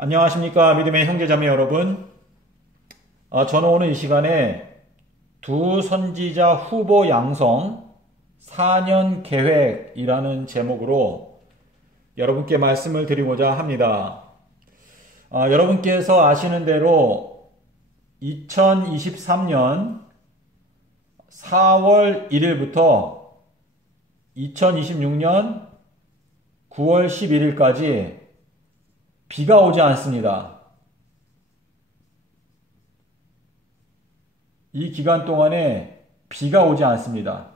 안녕하십니까 믿음의 형제자매 여러분. 저는 오늘 이 시간에 두 선지자 후보 양성 4년 계획이라는 제목으로 여러분께 말씀을 드리고자 합니다. 여러분께서 아시는 대로 2023년 4월 1일부터 2026년 9월 11일까지 비가 오지 않습니다. 이 기간 동안에 비가 오지 않습니다.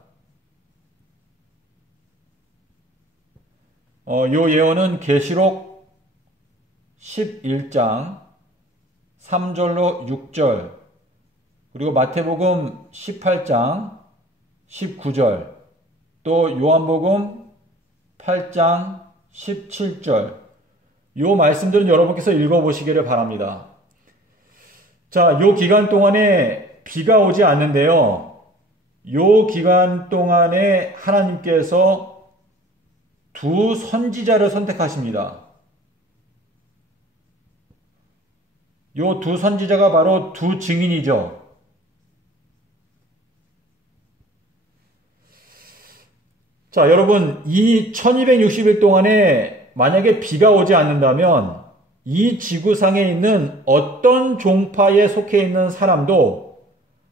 요 예언은 계시록 11장 3절로 6절 그리고 마태복음 18장 19절 또 요한복음 8장 17절 요 말씀들은 여러분께서 읽어보시기를 바랍니다. 자, 요 기간 동안에 비가 오지 않는데요. 요 기간 동안에 하나님께서 두 선지자를 선택하십니다. 요 두 선지자가 바로 두 증인이죠. 자, 여러분, 이 1260일 동안에 만약에 비가 오지 않는다면 이 지구상에 있는 어떤 종파에 속해 있는 사람도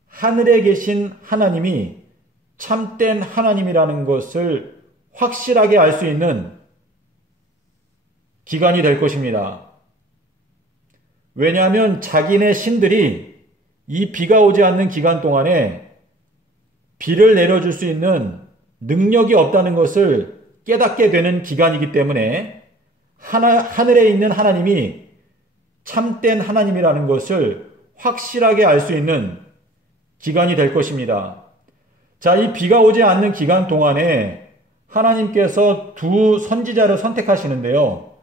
하늘에 계신 하나님이 참된 하나님이라는 것을 확실하게 알 수 있는 기간이 될 것입니다. 왜냐하면 자기네 신들이 이 비가 오지 않는 기간 동안에 비를 내려줄 수 있는 능력이 없다는 것을 깨닫게 되는 기간이기 때문에 하늘에 있는 하나님이 참된 하나님이라는 것을 확실하게 알 수 있는 기간이 될 것입니다. 자, 이 비가 오지 않는 기간 동안에 하나님께서 두 선지자를 선택하시는데요.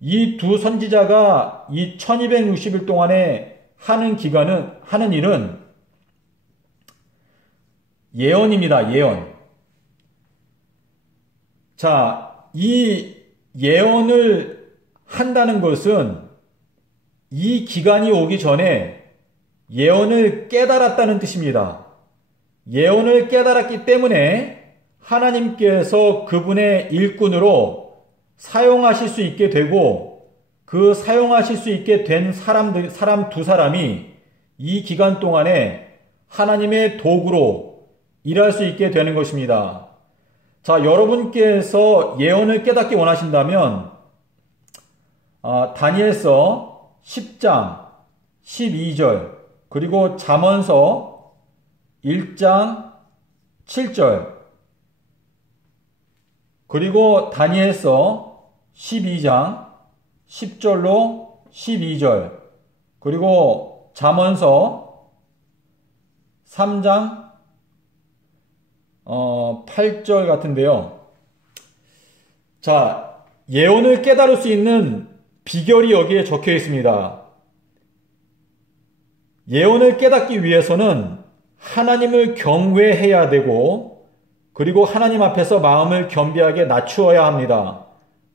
이 두 선지자가 이 1260일 동안에 하는 일은 예언입니다. 예언. 자, 이 예언을 한다는 것은 이 기간이 오기 전에 예언을 깨달았다는 뜻입니다. 예언을 깨달았기 때문에 하나님께서 그분의 일꾼으로 사용하실 수 있게 되고 그 사용하실 수 있게 된 사람 두 사람이 이 기간 동안에 하나님의 도구로 일할 수 있게 되는 것입니다. 자, 여러분께서 예언을 깨닫기 원하신다면 다니엘서 10장 12절 그리고 잠언서 1장 7절 그리고 다니엘서 12장 10절로 12절 그리고 잠언서 3장 8절 같은데요. 자, 예언을 깨달을 수 있는 비결이 여기에 적혀 있습니다. 예언을 깨닫기 위해서는 하나님을 경외해야 되고, 그리고 하나님 앞에서 마음을 겸비하게 낮추어야 합니다.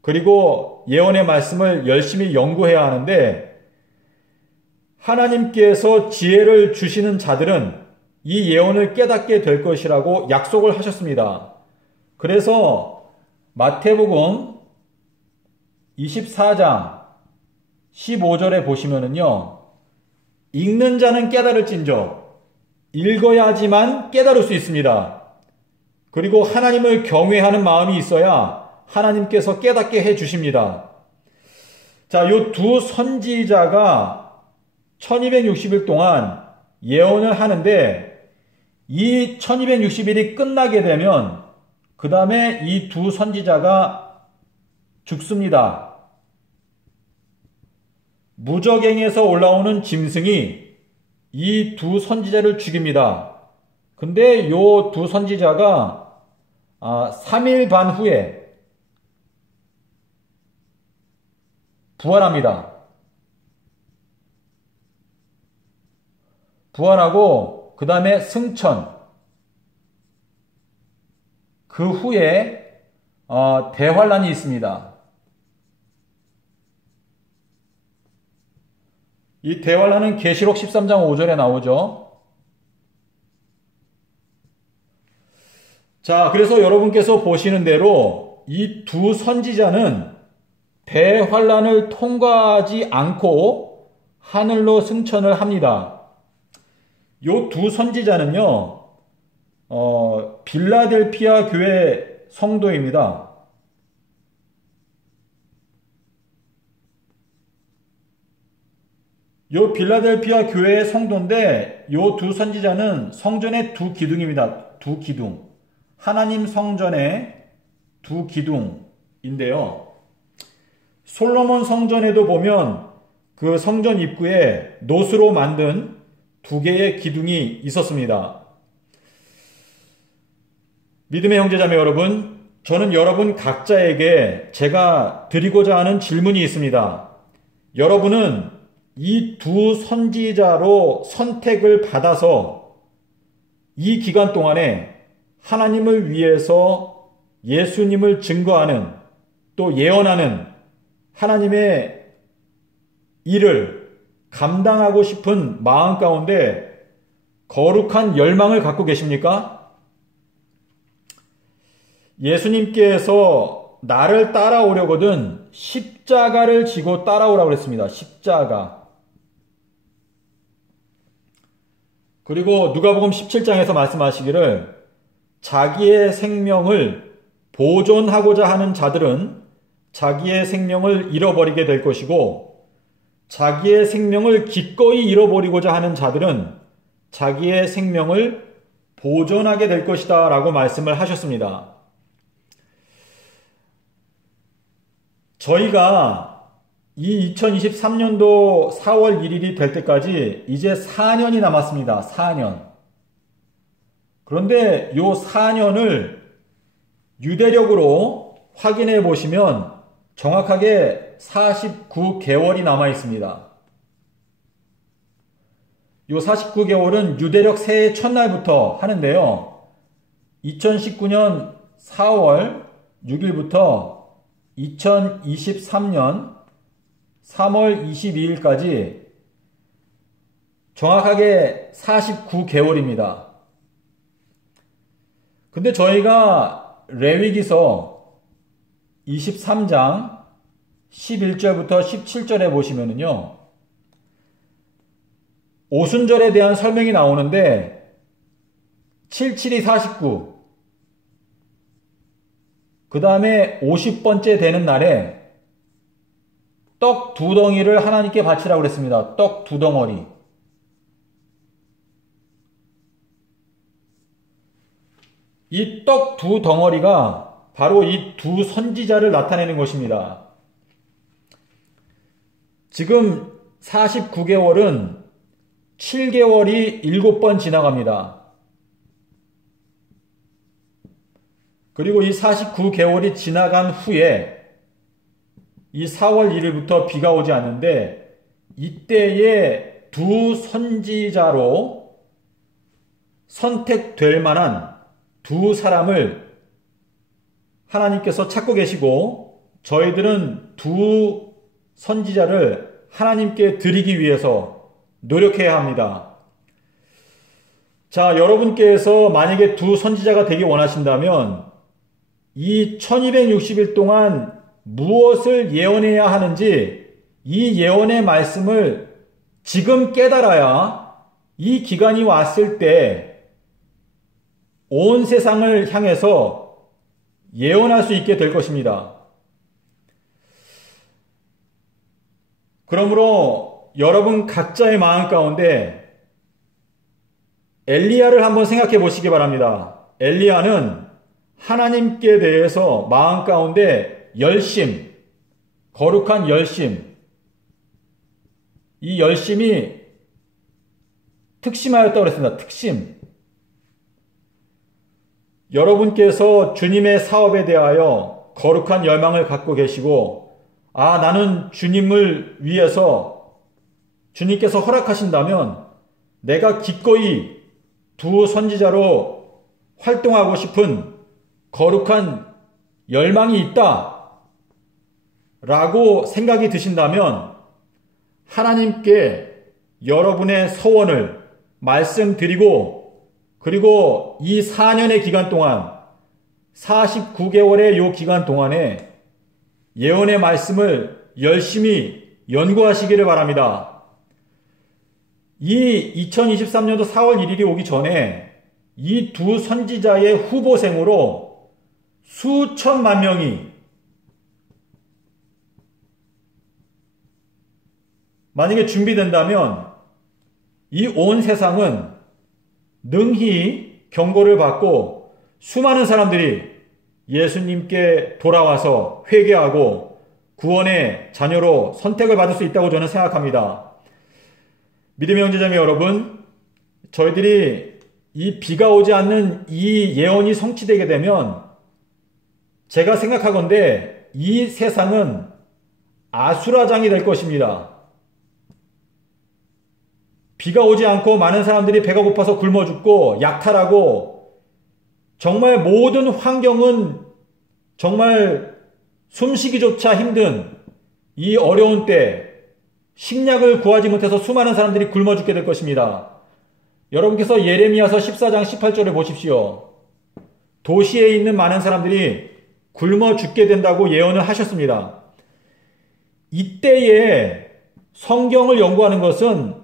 그리고 예언의 말씀을 열심히 연구해야 하는데, 하나님께서 지혜를 주시는 자들은 이 예언을 깨닫게 될 것이라고 약속을 하셨습니다. 그래서 마태복음 24장 15절에 보시면은요, 읽는 자는 깨달을진저 읽어야지만 깨달을 수 있습니다. 그리고 하나님을 경외하는 마음이 있어야 하나님께서 깨닫게 해 주십니다. 자, 요 두 선지자가 1260일 동안 예언을 하는데 이 1260일이 끝나게 되면 그 다음에 이 두 선지자가 죽습니다. 무저갱에서 올라오는 짐승이 이 두 선지자를 죽입니다. 근데 요 두 선지자가 3일 반 후에 부활합니다. 부활하고 그 다음에 승천. 그 후에 대환란이 있습니다. 이 대환란은 계시록 13장 5절에 나오죠. 자, 그래서 여러분께서 보시는 대로 이 두 선지자는 대환란을 통과하지 않고 하늘로 승천을 합니다. 요 두 선지자는요, 빌라델피아 교회 성도입니다. 요 빌라델피아 교회의 성도인데 요 두 선지자는 성전의 두 기둥입니다. 두 기둥. 하나님 성전의 두 기둥인데요. 솔로몬 성전에도 보면 그 성전 입구에 노수로 만든 두 개의 기둥이 있었습니다. 믿음의 형제자매 여러분, 저는 여러분 각자에게 제가 드리고자 하는 질문이 있습니다. 여러분은 이 두 선지자로 선택을 받아서 이 기간 동안에 하나님을 위해서 예수님을 증거하는 또 예언하는 하나님의 일을 감당하고 싶은 마음 가운데 거룩한 열망을 갖고 계십니까? 예수님께서 나를 따라오려거든 십자가를 지고 따라오라고 그랬습니다. 십자가. 그리고 누가복음 17장에서 말씀하시기를 자기의 생명을 보존하고자 하는 자들은 자기의 생명을 잃어버리게 될 것이고 자기의 생명을 기꺼이 잃어버리고자 하는 자들은 자기의 생명을 보존하게 될 것이다 라고 말씀을 하셨습니다. 저희가 이 2023년도 4월 1일이 될 때까지 이제 4년이 남았습니다. 4년. 그런데 요 4년을 유대력으로 확인해 보시면 정확하게 49개월이 남아 있습니다. 요 49개월은 유대력 새해 첫날부터 하는데요. 2019년 4월 6일부터 2023년 3월 22일까지 정확하게 49개월입니다. 근데 저희가 레위기서 23장 11절부터 17절에 보시면은요, 오순절에 대한 설명이 나오는데 77이 49, 그 다음에 50번째 되는 날에 떡 두 덩이를 하나님께 바치라고 그랬습니다. 떡 두 덩어리. 이 떡 두 덩어리가 바로 이 두 선지자를 나타내는 것입니다. 지금 49개월은 7개월이 7번 지나갑니다. 그리고 이 49개월이 지나간 후에 이 4월 1일부터 비가 오지 않는데 이때에 두 선지자로 선택될 만한 두 사람을 하나님께서 찾고 계시고 저희들은 두 선지자를 하나님께 드리기 위해서 노력해야 합니다. 자, 여러분께서 만약에 두 선지자가 되기 원하신다면 이 1260일 동안 무엇을 예언해야 하는지 이 예언의 말씀을 지금 깨달아야 이 기간이 왔을 때 온 세상을 향해서 예언할 수 있게 될 것입니다. 그러므로 여러분 각자의 마음 가운데 엘리야를 한번 생각해 보시기 바랍니다. 엘리야는 하나님께 대해서 마음 가운데 열심, 거룩한 열심, 이 열심이 특심하였다고 그랬습니다. 특심. 여러분께서 주님의 사업에 대하여 거룩한 열망을 갖고 계시고, 아, 나는 주님을 위해서 주님께서 허락하신다면 내가 기꺼이 두 선지자로 활동하고 싶은 거룩한 열망이 있다 라고 생각이 드신다면 하나님께 여러분의 서원을 말씀드리고, 그리고 이 4년의 기간 동안 49개월의 요 기간 동안에 예언의 말씀을 열심히 연구하시기를 바랍니다. 이 2023년도 4월 1일이 오기 전에 이 두 선지자의 후보생으로 수천만 명이 만약에 준비된다면 이 온 세상은 능히 경고를 받고 수많은 사람들이 예수님께 돌아와서 회개하고 구원의 자녀로 선택을 받을 수 있다고 저는 생각합니다. 믿음의 형제자매 여러분, 저희들이 이 비가 오지 않는 이 예언이 성취되게 되면 제가 생각하건대 이 세상은 아수라장이 될 것입니다. 비가 오지 않고 많은 사람들이 배가 고파서 굶어 죽고 약탈하고 정말 모든 환경은 정말 숨쉬기조차 힘든 이 어려운 때 식량을 구하지 못해서 수많은 사람들이 굶어 죽게 될 것입니다. 여러분께서 예레미야서 14장 18절을 보십시오. 도시에 있는 많은 사람들이 굶어 죽게 된다고 예언을 하셨습니다. 이때에 성경을 연구하는 것은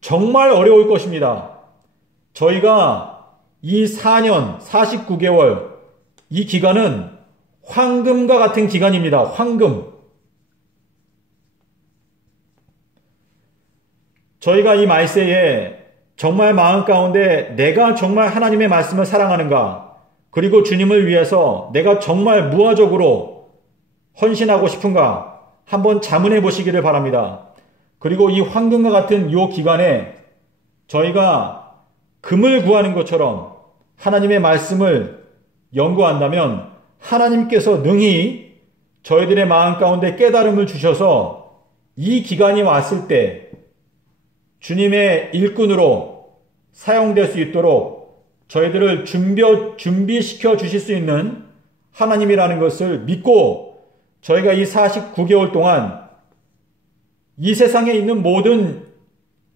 정말 어려울 것입니다. 저희가 이 4년 49개월 이 기간은 황금과 같은 기간입니다. 황금. 저희가 이 말세에 정말 마음 가운데 내가 정말 하나님의 말씀을 사랑하는가, 그리고 주님을 위해서 내가 정말 무화적으로 헌신하고 싶은가 한번 자문해 보시기를 바랍니다. 그리고 이 황금과 같은 이 기간에 저희가 금을 구하는 것처럼 하나님의 말씀을 연구한다면 하나님께서 능히 저희들의 마음 가운데 깨달음을 주셔서 이 기간이 왔을 때 주님의 일꾼으로 사용될 수 있도록 저희들을 준비시켜 주실 수 있는 하나님이라는 것을 믿고 저희가 이 49개월 동안 이 세상에 있는 모든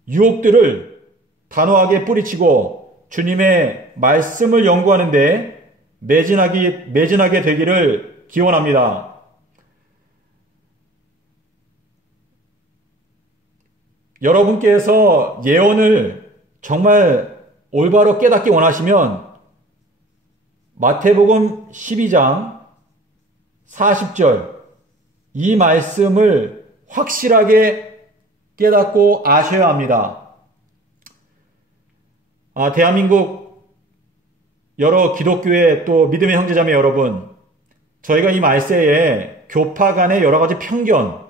유혹들을 단호하게 뿌리치고 주님의 말씀을 연구하는 데 매진하게 되기를 기원합니다. 여러분께서 예언을 정말 올바로 깨닫기 원하시면 마태복음 12장 40절 이 말씀을 확실하게 깨닫고 아셔야 합니다. 대한민국 여러 기독교의 또 믿음의 형제자매 여러분, 저희가 이 말세에 교파 간의 여러 가지 편견,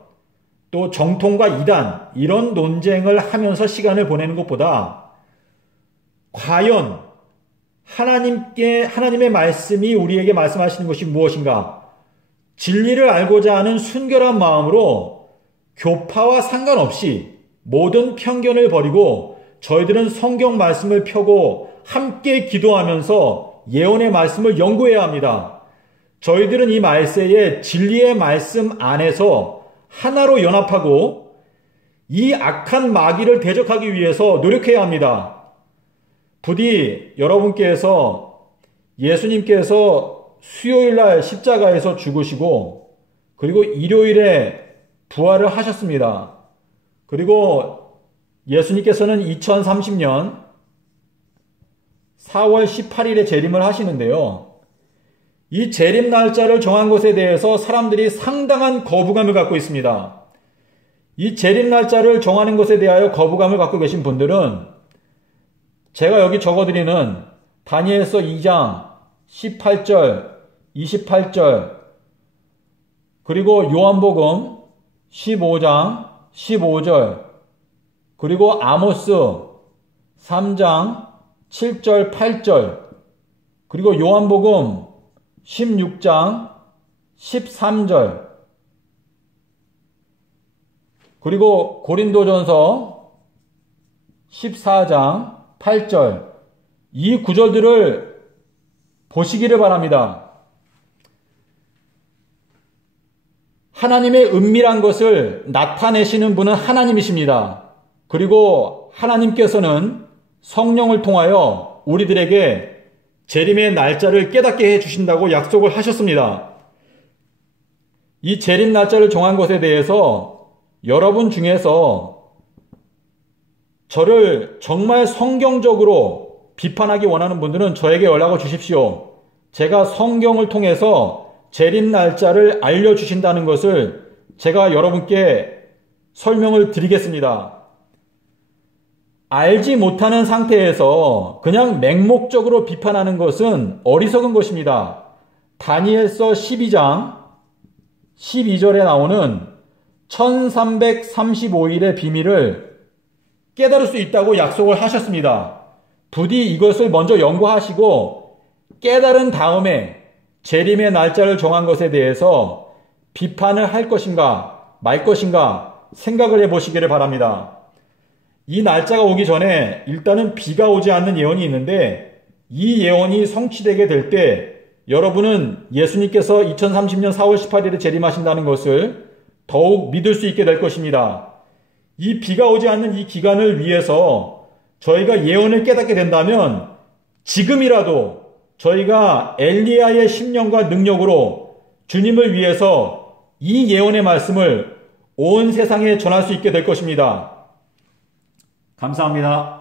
또 정통과 이단, 이런 논쟁을 하면서 시간을 보내는 것보다 과연 하나님의 말씀이 우리에게 말씀하시는 것이 무엇인가? 진리를 알고자 하는 순결한 마음으로 교파와 상관없이 모든 편견을 버리고 저희들은 성경 말씀을 펴고 함께 기도하면서 예언의 말씀을 연구해야 합니다. 저희들은 이 말세에 진리의 말씀 안에서 하나로 연합하고 이 악한 마귀를 대적하기 위해서 노력해야 합니다. 부디 여러분께서 예수님께서 수요일날 십자가에서 죽으시고 그리고 일요일에 부활을 하셨습니다. 그리고 예수님께서는 2030년 4월 18일에 재림을 하시는데요. 이 재림 날짜를 정한 것에 대해서 사람들이 상당한 거부감을 갖고 있습니다. 이 재림 날짜를 정하는 것에 대하여 거부감을 갖고 계신 분들은 제가 여기 적어드리는 다니엘서 2장 18절, 28절, 그리고 요한복음 15장 15절, 그리고 아모스 3장 7절, 8절, 그리고 요한복음 16장 13절, 그리고 고린도전서 14장 8절, 이 구절들을 보시기를 바랍니다. 하나님의 은밀한 것을 나타내시는 분은 하나님이십니다. 그리고 하나님께서는 성령을 통하여 우리들에게 재림의 날짜를 깨닫게 해주신다고 약속을 하셨습니다. 이 재림 날짜를 정한 것에 대해서 여러분 중에서 저를 정말 성경적으로 비판하기 원하는 분들은 저에게 연락을 주십시오. 제가 성경을 통해서 재림 날짜를 알려주신다는 것을 제가 여러분께 설명을 드리겠습니다. 알지 못하는 상태에서 그냥 맹목적으로 비판하는 것은 어리석은 것입니다. 다니엘서 12장 12절에 나오는 1335일의 비밀을 깨달을 수 있다고 약속을 하셨습니다. 부디 이것을 먼저 연구하시고 깨달은 다음에 재림의 날짜를 정한 것에 대해서 비판을 할 것인가 말 것인가 생각을 해보시기를 바랍니다. 이 날짜가 오기 전에 일단은 비가 오지 않는 예언이 있는데 이 예언이 성취되게 될 때 여러분은 예수님께서 2030년 4월 18일에 재림하신다는 것을 더욱 믿을 수 있게 될 것입니다. 이 비가 오지 않는 이 기간을 위해서 저희가 예언을 깨닫게 된다면 지금이라도 저희가 엘리야의 심령과 능력으로 주님을 위해서 이 예언의 말씀을 온 세상에 전할 수 있게 될 것입니다. 감사합니다.